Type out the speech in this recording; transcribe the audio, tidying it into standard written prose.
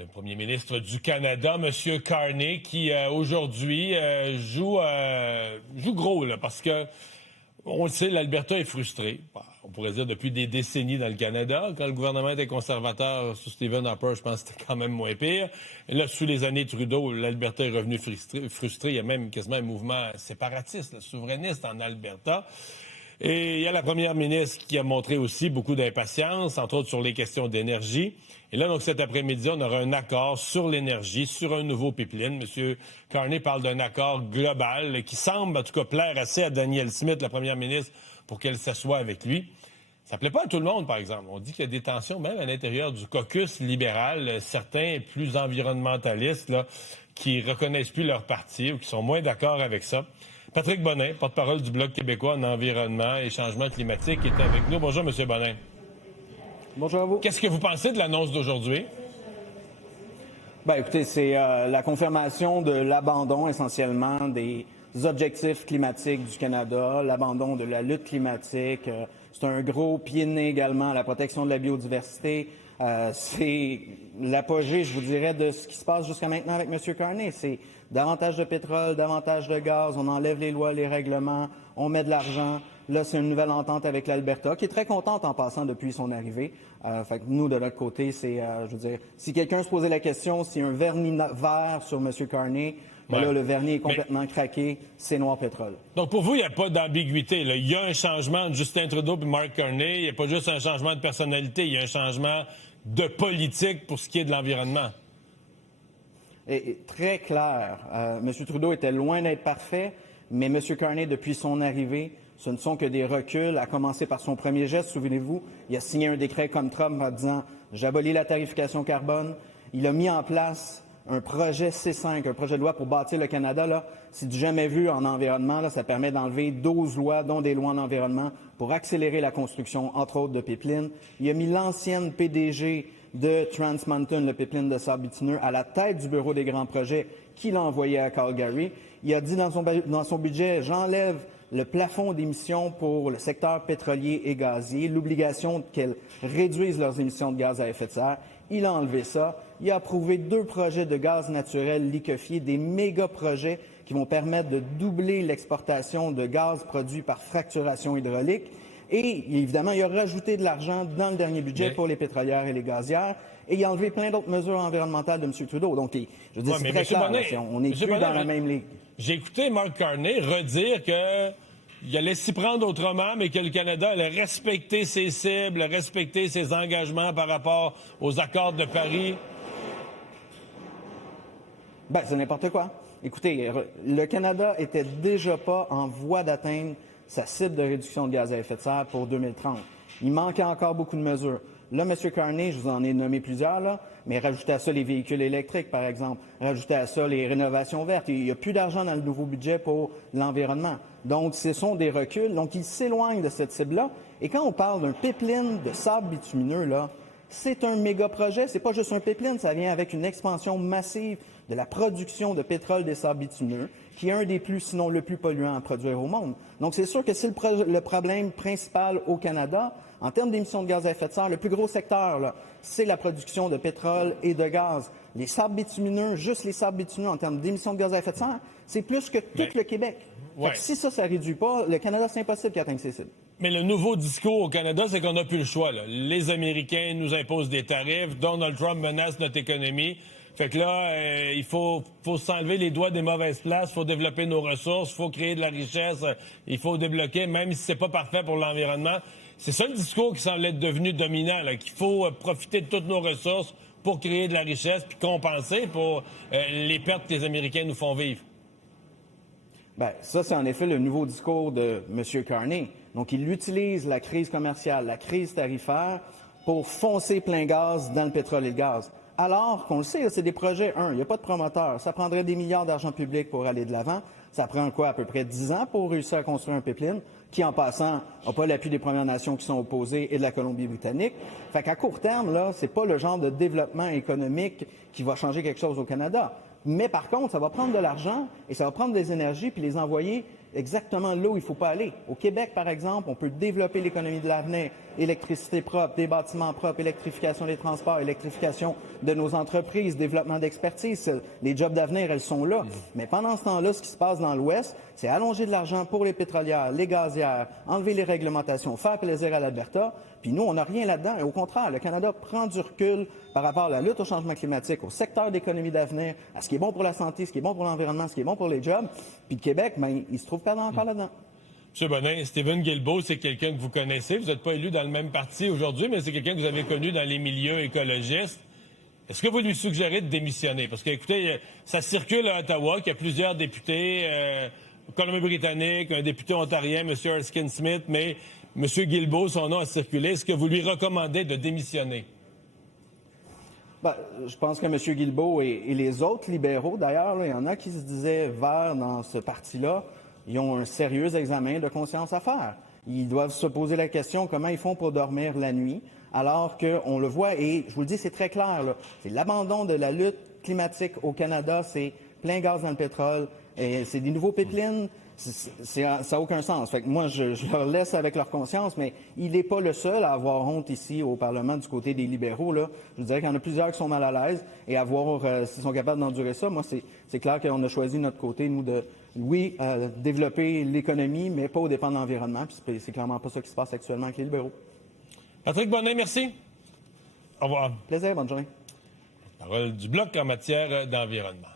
le premier ministre du Canada, M. Carney, qui aujourd'hui joue gros, là, parce que, on le sait, l'Alberta est frustré. On pourrait dire depuis des décennies dans le Canada. Quand le gouvernement était conservateur sous Stephen Harper, je pense que c'était quand même moins pire. Et là, sous les années Trudeau, l'Alberta est revenu frustré. Il y a même quasiment un mouvement séparatiste, là, souverainiste en Alberta. Et il y a la première ministre qui a montré aussi beaucoup d'impatience, entre autres sur les questions d'énergie. Et là, donc, cet après-midi, on aura un accord sur l'énergie, sur un nouveau pipeline. M. Carney parle d'un accord global qui semble, en tout cas, plaire assez à Danielle Smith, la première ministre, pour qu'elle s'assoie avec lui. Ça ne plaît pas à tout le monde, par exemple. On dit qu'il y a des tensions, même à l'intérieur du caucus libéral, certains plus environnementalistes, là, qui reconnaissent plus leur parti ou qui sont moins d'accord avec ça. Patrick Bonin, porte-parole du Bloc québécois en environnement et changement climatique, est avec nous. Bonjour, M. Bonin. Bonjour à vous. Qu'est-ce que vous pensez de l'annonce d'aujourd'hui? Bien, écoutez, c'est la confirmation de l'abandon essentiellement des objectifs climatiques du Canada, l'abandon de la lutte climatique. C'est un gros pied de nez également à la protection de la biodiversité. C'est l'apogée, je vous dirais, de ce qui se passe jusqu'à maintenant avec M. Carney. C'est davantage de pétrole, davantage de gaz, on enlève les lois, les règlements, on met de l'argent. Là, c'est une nouvelle entente avec l'Alberta, qui est très contente en passant depuis son arrivée. Fait que nous, de notre côté, c'est, je veux dire, si quelqu'un se posait la question, si un vernis vert sur M. Carney, ben là, le vernis est complètement craqué, c'est noir pétrole. Donc, pour vous, il n'y a pas d'ambiguïté, là. Il y a un changement de Justin Trudeau et Mark Carney. Il n'y a pas juste un changement de personnalité, il y a un changement de politique pour ce qui est de l'environnement. Et très clair. M. Trudeau était loin d'être parfait, mais M. Carney, depuis son arrivée, ce ne sont que des reculs, à commencer par son premier geste. Souvenez-vous, il a signé un décret comme Trump en disant « J'abolis la tarification carbone ». Il a mis en place un projet C5, un projet de loi pour bâtir le Canada. Là, c'est du jamais vu en environnement. Là, ça permet d'enlever 12 lois, dont des lois en environnement, pour accélérer la construction, entre autres, de pipelines. Il a mis l'ancienne PDG de Trans Mountain, le pipeline de sable bitumeux, à la tête du bureau des grands projets qu'il a envoyé à Calgary. Il a dit dans son budget « J'enlève le plafond d'émissions pour le secteur pétrolier et gazier, l'obligation qu'elles réduisent leurs émissions de gaz à effet de serre. » Il a enlevé ça. Il a approuvé 2 projets de gaz naturel liquéfié, des méga-projets qui vont permettre de doubler l'exportation de gaz produit par fracturation hydraulique. Et évidemment, il a rajouté de l'argent dans le dernier budget pour les pétrolières et les gazières. Et il a enlevé plein d'autres mesures environnementales de M. Trudeau. Donc, je veux dire, c'est très clair. On n'est plus dans la même ligue. J'ai écouté Mark Carney redire qu'il allait s'y prendre autrement, mais que le Canada allait respecter ses cibles, respecter ses engagements par rapport aux accords de Paris. Bien, c'est n'importe quoi. Écoutez, le Canada était déjà pas en voie d'atteindre sa cible de réduction de gaz à effet de serre pour 2030. Il manquait encore beaucoup de mesures. Là, M. Carney, je vous en ai nommé plusieurs, là, mais rajoutez à ça les véhicules électriques, par exemple. Rajoutez à ça les rénovations vertes. Il n'y a plus d'argent dans le nouveau budget pour l'environnement. Donc, ce sont des reculs. Donc, il s'éloigne de cette cible-là. Et quand on parle d'un pipeline de sable bitumineux, là, c'est un méga projet. C'est pas juste un pipeline, ça vient avec une expansion massive de la production de pétrole des sables bitumineux, qui est un des plus, sinon le plus polluant à produire au monde. Donc, c'est sûr que c'est le problème principal au Canada. En termes d'émissions de gaz à effet de serre, le plus gros secteur, c'est la production de pétrole et de gaz. Les sables bitumineux, juste les sables bitumineux en termes d'émissions de gaz à effet de serre, c'est plus que tout le Québec. Fait que si ça ne réduit pas, le Canada, c'est impossible qu'il atteigne ses cibles. Mais le nouveau discours au Canada, c'est qu'on n'a plus le choix, là. Les Américains nous imposent des tarifs, Donald Trump menace notre économie. Fait que là, il faut s'enlever les doigts des mauvaises places, il faut développer nos ressources, il faut créer de la richesse, il faut débloquer, même si c'est pas parfait pour l'environnement. C'est ça le discours qui semble être devenu dominant, là, qu'il faut profiter de toutes nos ressources pour créer de la richesse puis compenser pour les pertes que les Américains nous font vivre. Bien, ça, c'est en effet le nouveau discours de M. Carney. Donc, il utilise la crise commerciale, la crise tarifaire pour foncer plein gaz dans le pétrole et le gaz. Alors qu'on le sait, c'est des projets, il n'y a pas de promoteur. Ça prendrait des milliards d'argent public pour aller de l'avant. Ça prend quoi, à peu près 10 ans pour réussir à construire un pipeline qui, en passant, n'a pas l'appui des Premières Nations qui sont opposées et de la Colombie-Britannique. Fait qu'à court terme, là, c'est pas le genre de développement économique qui va changer quelque chose au Canada. Mais par contre, ça va prendre de l'argent et ça va prendre des énergies puis les envoyer exactement là où il ne faut pas aller. Au Québec, par exemple, on peut développer l'économie de l'avenir électricité propre, des bâtiments propres, électrification des transports, électrification de nos entreprises, développement d'expertise. Les jobs d'avenir, elles sont là. Mais pendant ce temps-là, ce qui se passe dans l'Ouest, c'est allonger de l'argent pour les pétrolières, les gazières, enlever les réglementations, faire plaisir à l'Alberta. Puis nous, on n'a rien là-dedans. Et au contraire, le Canada prend du recul par rapport à la lutte au changement climatique, au secteur d'économie d'avenir, à ce qui est bon pour la santé, ce qui est bon pour l'environnement, ce qui est bon pour les jobs. Puis le Québec, ben, il se trouve perdant encore là-dedans. M. Bonin, Stephen Guilbeault, c'est quelqu'un que vous connaissez. Vous n'êtes pas élu dans le même parti aujourd'hui, mais c'est quelqu'un que vous avez connu dans les milieux écologistes. Est-ce que vous lui suggérez de démissionner? Parce que, écoutez, ça circule à Ottawa qu'il y a plusieurs députés Colombie-Britannique, un député ontarien, M. Erskine Smith, mais M. Guilbeault, son nom a circulé. Est-ce que vous lui recommandez de démissionner? Ben, je pense que M. Guilbeault et les autres libéraux, d'ailleurs, il y en a qui se disaient verts dans ce parti-là, ils ont un sérieux examen de conscience à faire. Ils doivent se poser la question comment ils font pour dormir la nuit, alors qu'on le voit, et je vous le dis, c'est très clair, là, c'est l'abandon de la lutte climatique au Canada, c'est plein gaz dans le pétrole, et c'est des nouveaux pipelines, ça n'a aucun sens. Fait que moi, je leur laisse avec leur conscience, mais il n'est pas le seul à avoir honte ici au Parlement du côté des libéraux. Là. Je vous dirais qu'il y en a plusieurs qui sont mal à l'aise et à voir s'ils sont capables d'endurer ça. Moi, c'est clair qu'on a choisi notre côté, nous, de, oui, développer l'économie, mais pas au dépend de l'environnement. Puis c'est clairement pas ça qui se passe actuellement avec les libéraux. Patrick Bonin, merci. Au revoir. Plaisir, bonne journée. Parole du Bloc en matière d'environnement.